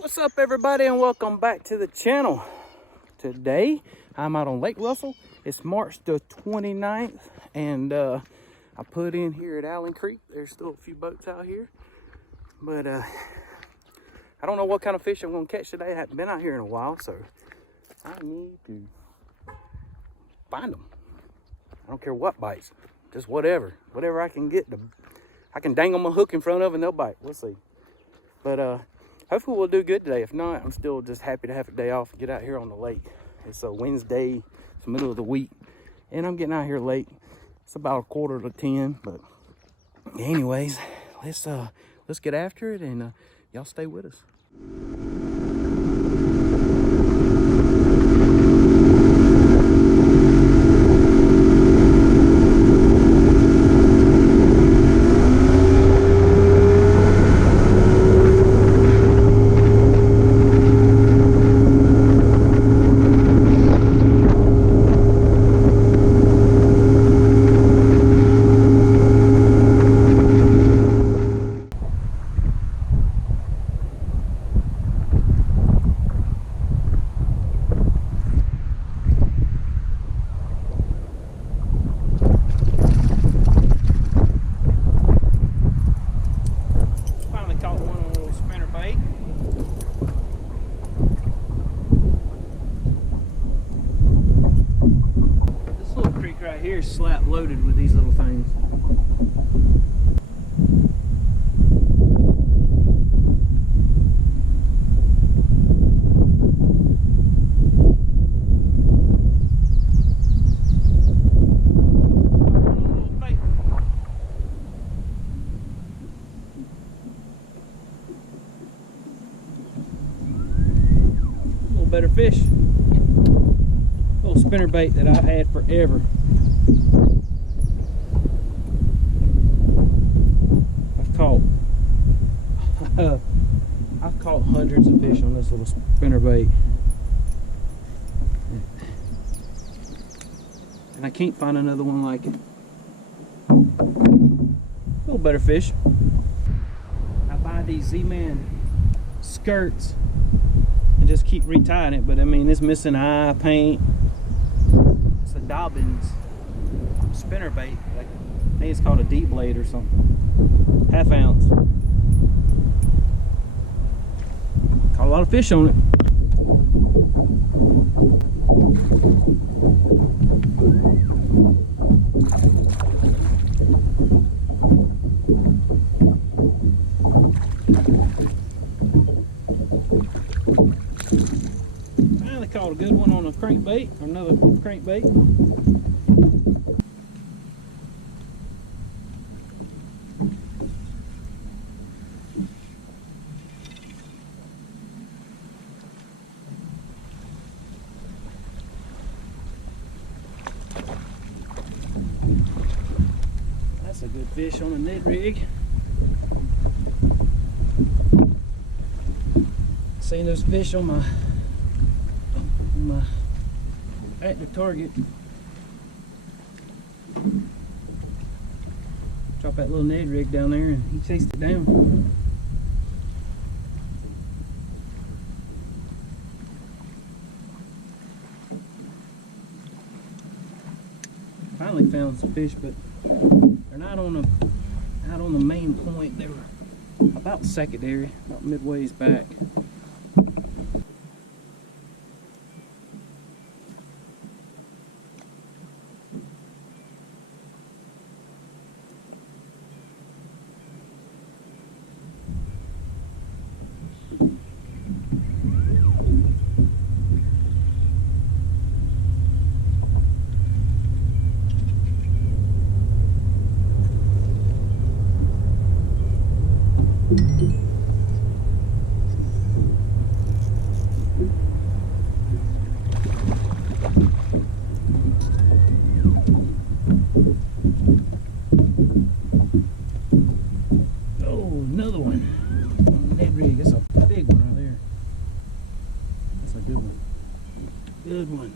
What's up, everybody, and welcome back to the channel. Today I'm out on Lake Russell. It's March the 29th, and I put in here at Allen Creek. There's still a few boats out here, but I don't know what kind of fish I'm gonna catch today. I haven't been out here in a while, so I need to find them. I don't care what bites, just whatever I can get. I can dangle my hook in front of and they'll bite. We'll see. But hopefully we'll do good today. If not, I'm still just happy to have a day off and get out here on the lake. It's a Wednesday, it's the middle of the week, and I'm getting out here late. It's about 9:45, but anyways, let's get after it, and y'all stay with us. Right here is slap loaded with these little things. A little better fish. Little spinnerbait that I've had forever. I've caught hundreds of fish on this little spinnerbait, and I can't find another one like it. A little better fish. I buy these Z-Man skirts and just keep retying it, but I mean, it's missing eye paint. It's a Dobbins spinnerbait. I think it's called a deep blade or something. Half ounce. Caught a lot of fish on it. Finally caught a good one on a crankbait, or another crankbait. That's a good fish on a Ned rig. Seen those fish on my active target. Drop that little Ned rig down there and he chased it down. Finally found some fish, but they're not on the main point. They were about secondary, about midways back. Oh, another one. Ned rig. That's a big one right there. That's a good one. Good one.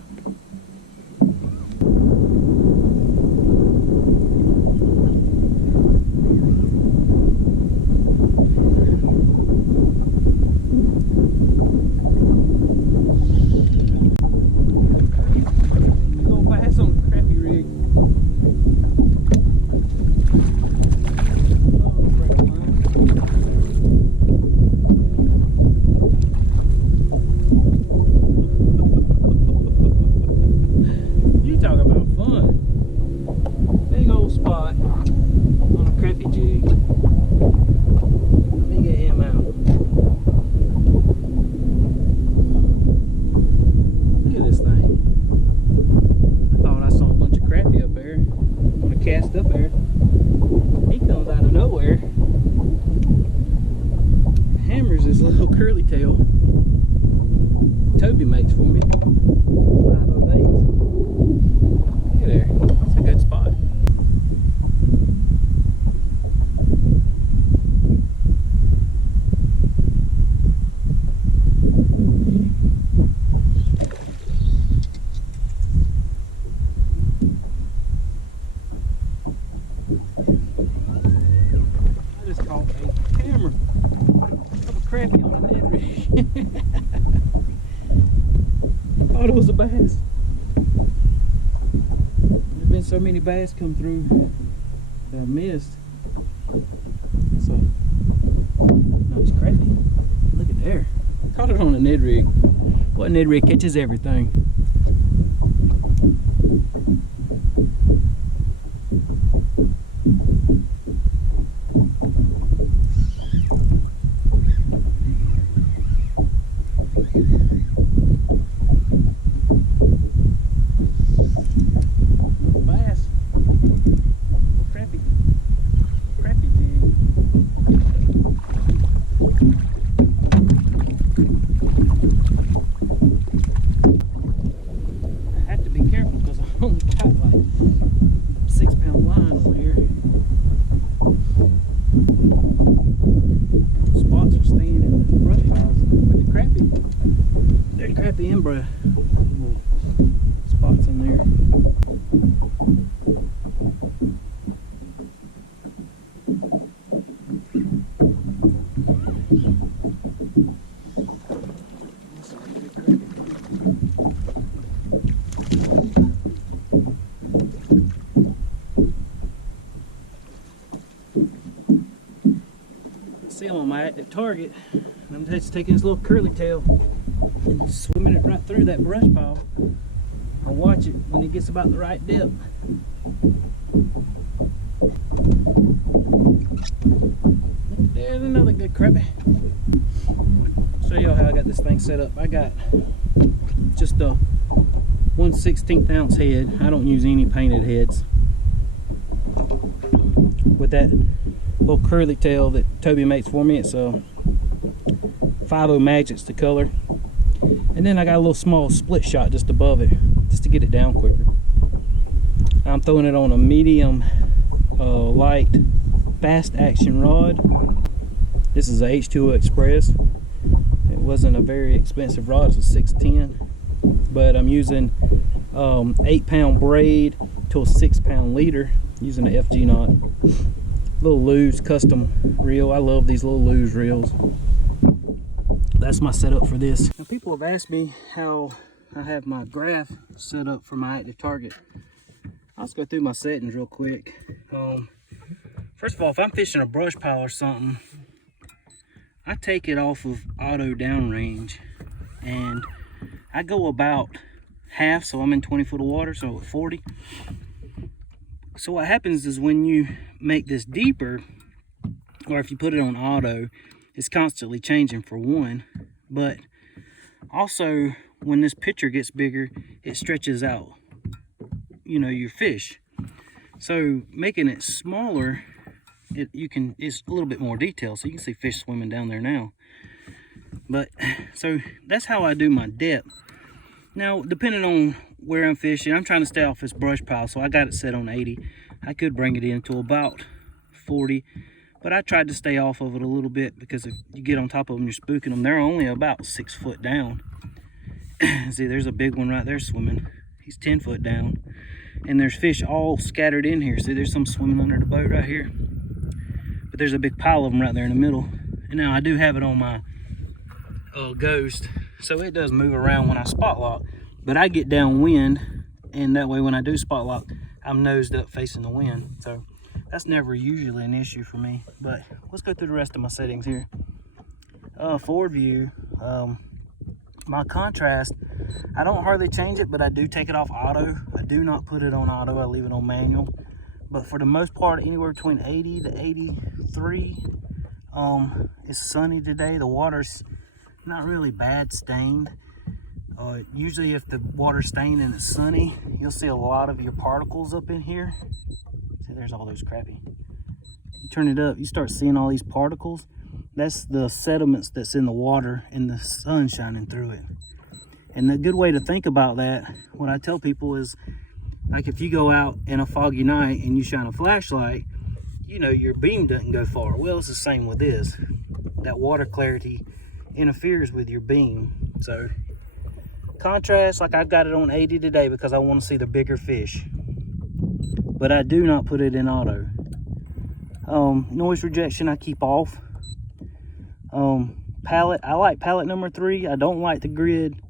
cast up there. He comes out of nowhere, hammers his little curly tail. Toby makes for me. 508. Look at there. That's a good spot. I just caught a hammer of a crappie on a Ned rig. Thought it was a bass. There's been so many bass come through that I missed. So, no, it's crappie. Look at there. Caught it on a Ned rig. What Ned rig catches everything? Bass. Crappie. Crappie jig. I have to be careful because I only got like 6 pound line on here. Spots are staying in the brush piles with the crappie. There's crappie and bruh. Little spots in there. See him on my active target, and I'm just taking his little curly tail and swimming it right through that brush pile. I'll watch it when it gets about the right depth. There's another good crappie. Show y'all how I got this thing set up. I got just a 1/16 ounce head. I don't use any painted heads. With that little curly tail that Toby makes for me, it's a 5.0 Magic's the color. And then I got a little small split shot just above it, just to get it down quicker. I'm throwing it on a medium light fast action rod. This is a H2O Express. It wasn't a very expensive rod, it's a 610, but I'm using 8 pound braid to a 6 pound leader using an FG knot. Little Lew's custom reel. I love these little Lew's reels. That's my setup for this. Now, people have asked me how I have my graph set up for my active target. I'll just go through my settings real quick. First of all, if I'm fishing a brush pile or something, I take it off of auto downrange and I go about half, so I'm in 20 foot of water, so at 40. So what happens is when you make this deeper, or if you put it on auto, it's constantly changing for one, but also when this picture gets bigger, it stretches out, you know, your fish. So making it smaller, it's a little bit more detail, so you can see fish swimming down there now. But so that's how I do my depth. Now, depending on where I'm fishing, I'm trying to stay off this brush pile, so I got it set on 80. I could bring it in to about 40, but I tried to stay off of it a little bit because if you get on top of them, you're spooking them. They're only about 6 foot down. See, there's a big one right there swimming. He's 10 foot down, and there's fish all scattered in here. See, there's some swimming under the boat right here, but there's a big pile of them right there in the middle. And now I do have it on my Ghost, so it does move around when I spot lock, but I get downwind, and that way when I do spot lock, I'm nosed up facing the wind, so that's never usually an issue for me. But let's go through the rest of my settings here. Forward view, my contrast, I don't hardly change it, but I do take it off auto. I do not put it on auto, I leave it on manual. But for the most part, anywhere between 80 to 83. It's sunny today. The water's not really bad stained. Usually if the water's stained and it's sunny, you'll see a lot of your particles up in here. See, there's all those crappie. You turn it up, you start seeing all these particles. That's the sediments that's in the water and the sun shining through it. And the good way to think about that, what I tell people is, like if you go out in a foggy night and you shine a flashlight, you know, your beam doesn't go far. Well, it's the same with this. That water clarity interferes with your beam. So contrast, like I've got it on 80 today because I want to see the bigger fish. But I do not put it in auto. Noise rejection I keep off. Palette, I like palette number 3. I don't like the grid.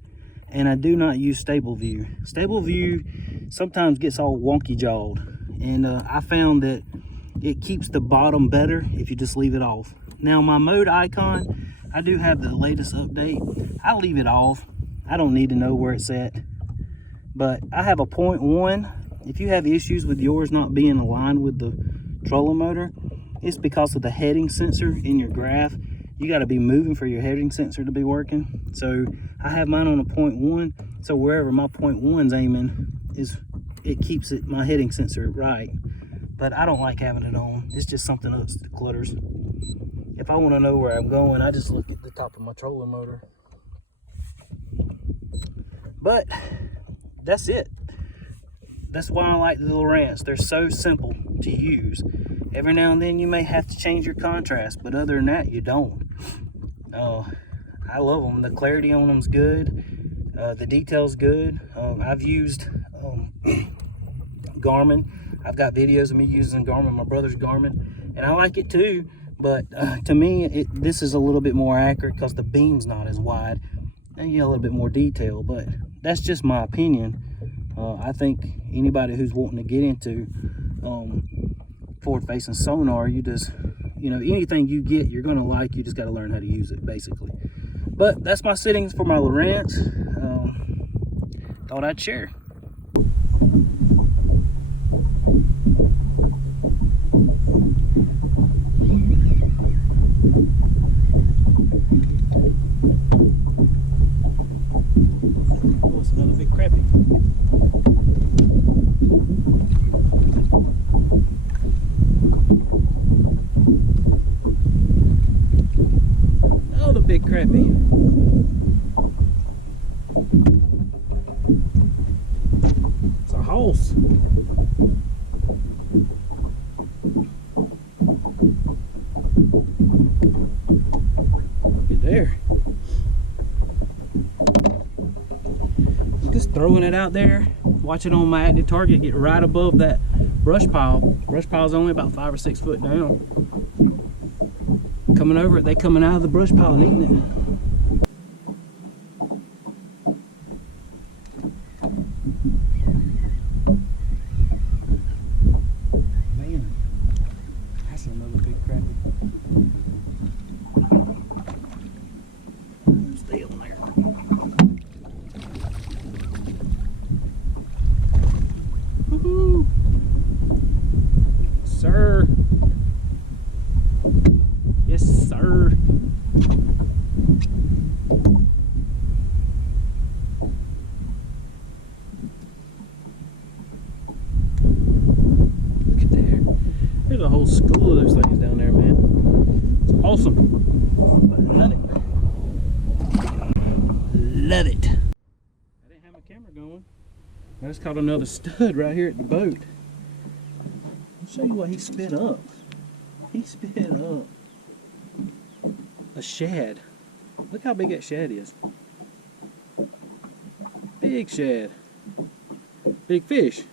And I do not use stable view. Stable view sometimes gets all wonky jawed. And I found that it keeps the bottom better if you just leave it off. Now my mode icon, I do have the latest update. I leave it off. I don't need to know where it's at. But I have a 0.1. If you have issues with yours not being aligned with the trolling motor, it's because of the heading sensor in your graph. You got to be moving for your heading sensor to be working. So I have mine on a 0.1. So wherever my 0.1's aiming, it keeps it, my heading sensor right. But I don't like having it on. It's just something else that clutters. If I want to know where I'm going, I just look at the top of my trolling motor. But that's it. That's why I like the Lowrance. They're so simple to use. Every now and then you may have to change your contrast, but other than that, you don't. I love them. The clarity on them's good. The detail's good. I've used Garmin. I've got videos of me using Garmin, my brother's Garmin, and I like it too. But to me, this is a little bit more accurate because the beam's not as wide, and you get a little bit more detail. But that's just my opinion. I think anybody who's wanting to get into forward-facing sonar, you just, you know, anything you get, you're gonna like. You just got to learn how to use it, basically. But that's my settings for my Lowrance. Thought I'd share. Oh, it's another big crappie. Another big crappie. It's a horse. Look at there. Just throwing it out there. Watch it on my active target get right above that brush pile. Brush pile's only about 5 or 6 foot down. Coming over it, they coming out of the brush pile and eating it. Man, that's another big crappie. Stay on there. Woohoo! Sir. Yes, sir. Look at there. There's a whole school of those things down there, man. It's awesome. Love it. Love it. I didn't have my camera going. I just caught another stud right here at the boat. I'll show you what he spit up. He spit up a shad. Look how big that shad is. Big shad. Big fish.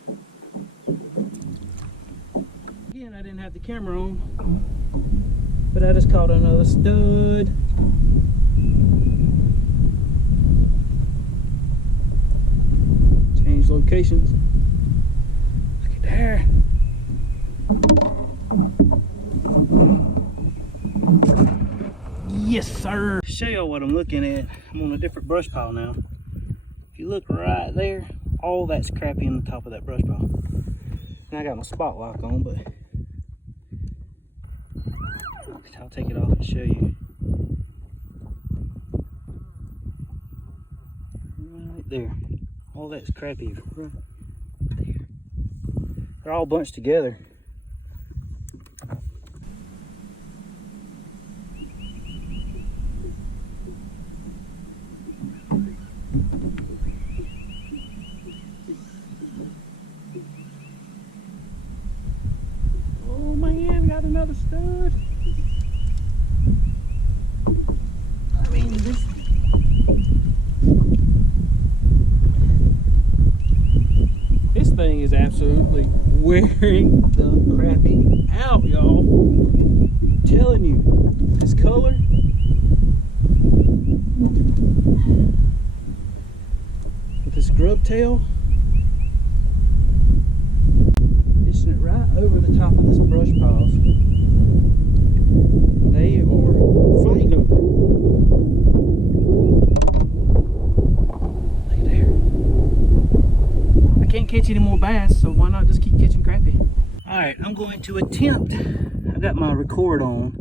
Again, I didn't have the camera on, but I just caught another stud. Change locations. Look at there. Yes, sir. Show y'all what I'm looking at. I'm on a different brush pile now. If you look right there, all that's crappie in the top of that brush pile. And I got my spot lock on, but I'll take it off and show you. Right there. All that's crappie right there. They're all bunched together. another stud. I mean, this thing is absolutely wearing the crappie out, y'all. I'm telling you, this color. With this grub tail. Fishing it right over the top of this brush piles. They are fighting over it. Look at there. I can't catch any more bass, so why not just keep catching crappie? Alright, I'm going to attempt, I got my record on.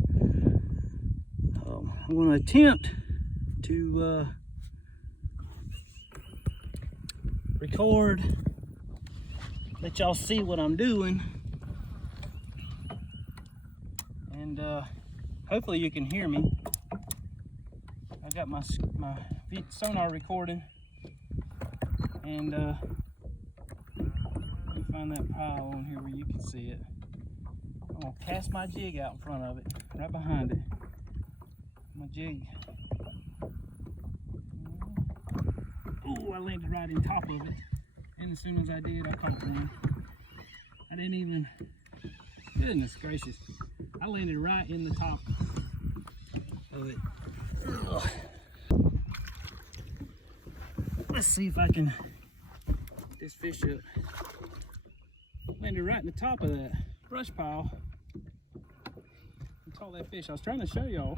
I'm going to attempt to record, let y'all see what I'm doing, and hopefully you can hear me. I got my sonar recording, and let me find that pile on here where you can see it. I'm gonna cast my jig out in front of it, right behind it. My jig. Oh, I landed right in top of it. And as soon as I did, I caught one. I didn't even, goodness gracious. I landed right in the top of it. Ugh. Let's see if I can get this fish up. Landed right in the top of that brush pile. I caught that fish. I was trying to show y'all,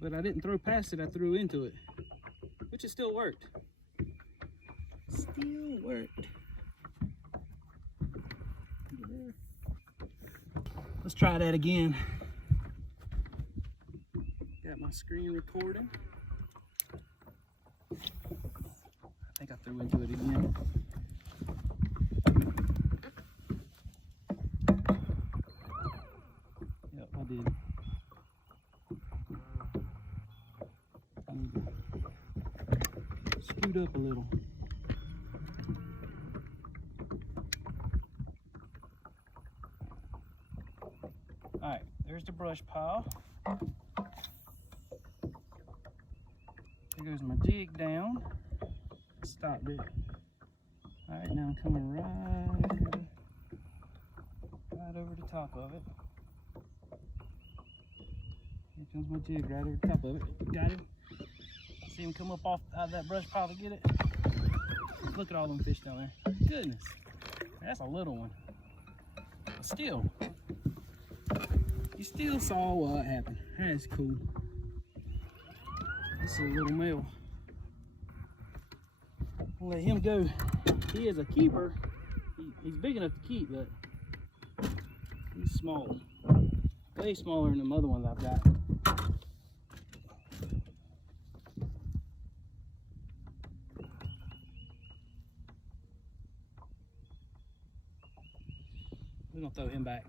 but I didn't throw past it, I threw into it, which it still worked. Still worked. Let's try that again. Got my screen recording. I think I threw into it again. Yep, I did. I need to scoot up a little. Alright, there's the brush pile. There goes my jig down. Stopped it. Alright, now I'm coming right over the top of it. Here comes my jig right over the top of it. Got him. See him come up out of that brush pile to get it. Look at all them fish down there. Goodness. That's a little one. But still. You still saw what happened. That's cool. This is a little male. I'll let him go. He is a keeper. He's big enough to keep, but he's small. Way smaller than the other ones I've got. We're gonna throw him back.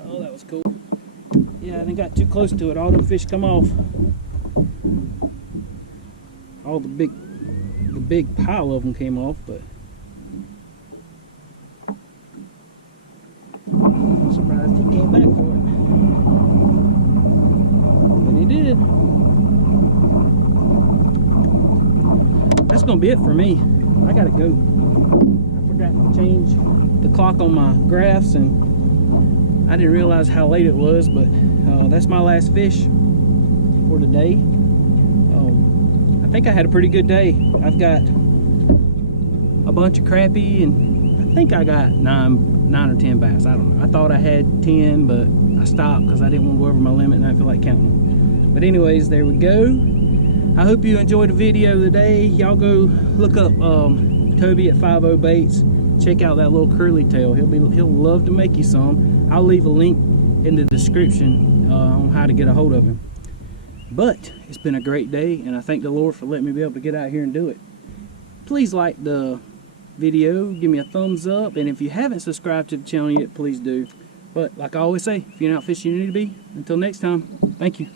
Oh, that was cool. Yeah, I didn't got too close to it. All them fish come off. All the big pile of them came off, but I'm surprised he came back for it. But he did. That's gonna be it for me. I gotta go. I forgot to change the clock on my graphs, and I didn't realize how late it was, but that's my last fish for today. I think I had a pretty good day. I've got a bunch of crappie, and I think I got nine or 10 bass. I don't know. I thought I had 10, but I stopped because I didn't want to go over my limit and I didn't feel like counting them. But anyways, there we go. I hope you enjoyed the video today. Y'all go look up Toby at 50 Baits. Check out that little curly tail. He'll love to make you some. I'll leave a link in the description on how to get a hold of him. But it's been a great day, and I thank the Lord for letting me be able to get out here and do it. Please like the video, give me a thumbs up, and if you haven't subscribed to the channel yet, please do. But like I always say, if you're not fishing, you need to be. Until next time, thank you.